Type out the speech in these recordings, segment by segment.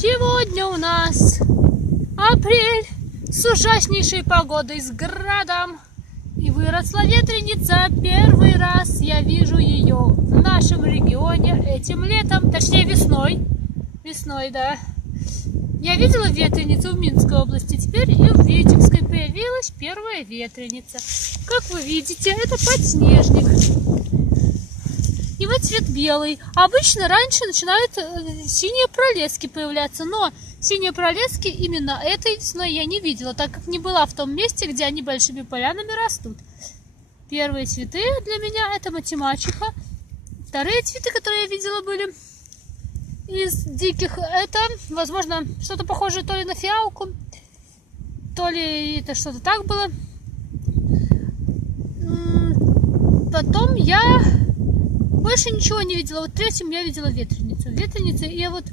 Сегодня у нас апрель с ужаснейшей погодой, с градом. И выросла ветреница. Первый раз я вижу ее в нашем регионе этим летом, точнее весной. Весной, да. Я видела ветреницу в Минской области, теперь и в Витебской появилась первая ветреница. Как вы видите, это подснежник. Его цвет белый. Обычно раньше начинают синие пролески появляться, но синие пролески именно этой весной я не видела, так как не была в том месте, где они большими полянами растут. Первые цветы для меня это математика. Вторые цветы, которые я видела, были из диких. Это, возможно, что-то похожее то ли на фиалку, то ли это что-то так было. Потом я больше ничего не видела. Вот третьим я видела ветреницу. Ветреница, и вот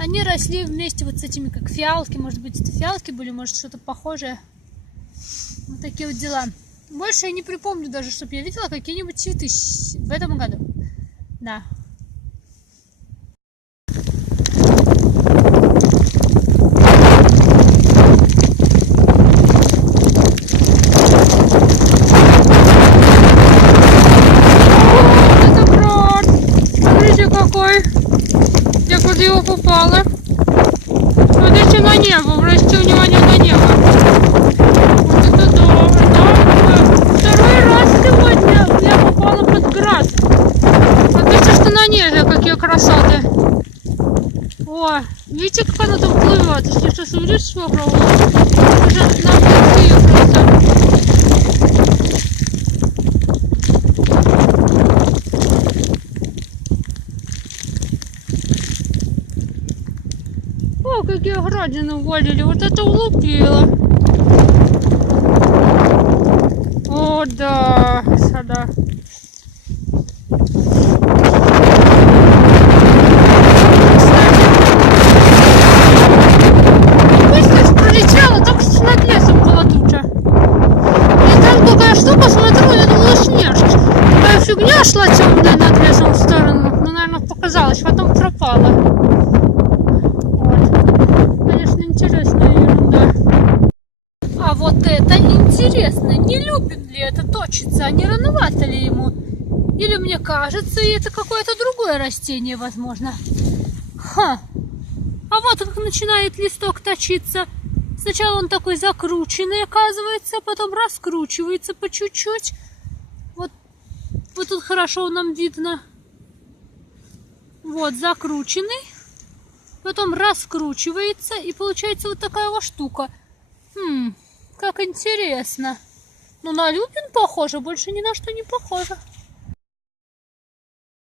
они росли вместе вот с этими, как фиалки. Может быть, это фиалки были, может, что-то похожее. Вот такие вот дела. Больше я не припомню даже, чтобы я видела какие-нибудь цветы в этом году. Да. Я под его попала. Смотрите на небо, обратите внимание на небо. Вот это да. Второй раз сегодня я попала под град. Смотрите, что на небе, какие красоты. О, видите, как она там плывет? Если сейчас увидишь, попробовала. Уже на ее красоты. О, какие градины увалили. Вот это улупило. О, да. Сюда. Мысль пролетела, так что над лесом была туча. И там такая штука, смотрю, я думала, снег. Такая фигня шла темная над лесом в сторону. Ну, наверное, показалось, потом пропала. Интересная ерунда. А вот это интересно. Не любит ли это точиться? А не рановато ли ему? Или мне кажется, и это какое-то другое растение, возможно. Ха. А вот как начинает листок точиться. Сначала он такой закрученный, оказывается, потом раскручивается по чуть-чуть. Вот тут хорошо нам видно. Вот закрученный. Потом раскручивается, и получается вот такая вот штука. Как интересно. Ну, на люпин похоже, больше ни на что не похоже.